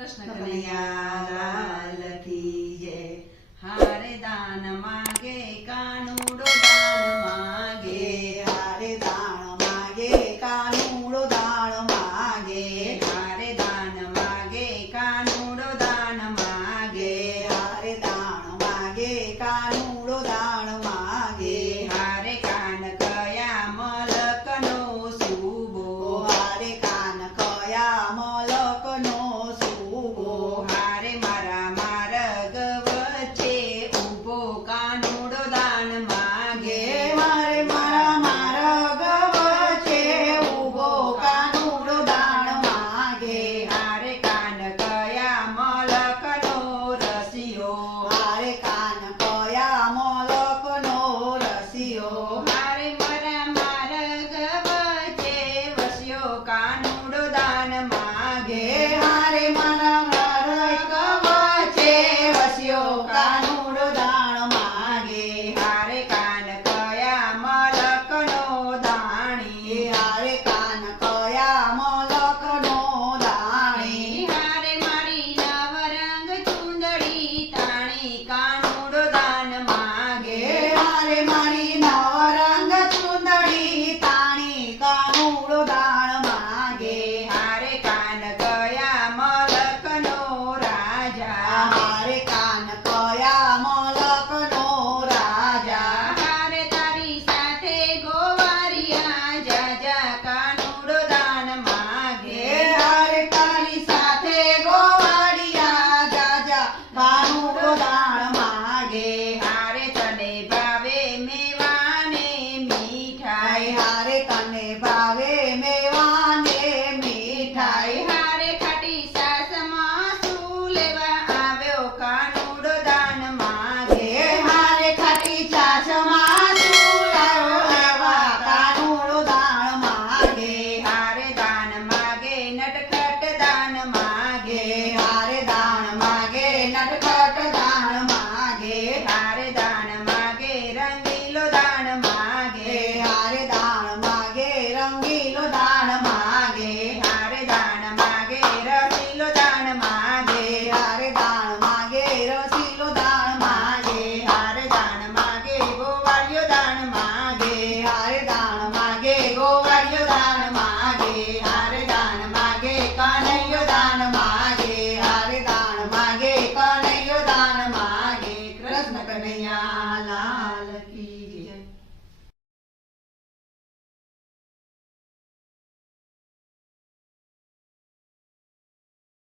કૃષ્ણ કનૈયા લાલ કી હારે દાન માગે કાનુડો દાન માગે. માગે હારે કાન કયા મલકનો સુબો. હારે કાન કયા મલક kan പാറൂർ कन्हैयाला